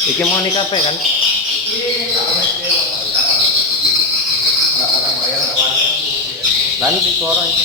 Iki mau nikah apa kan? Lan di suara itu.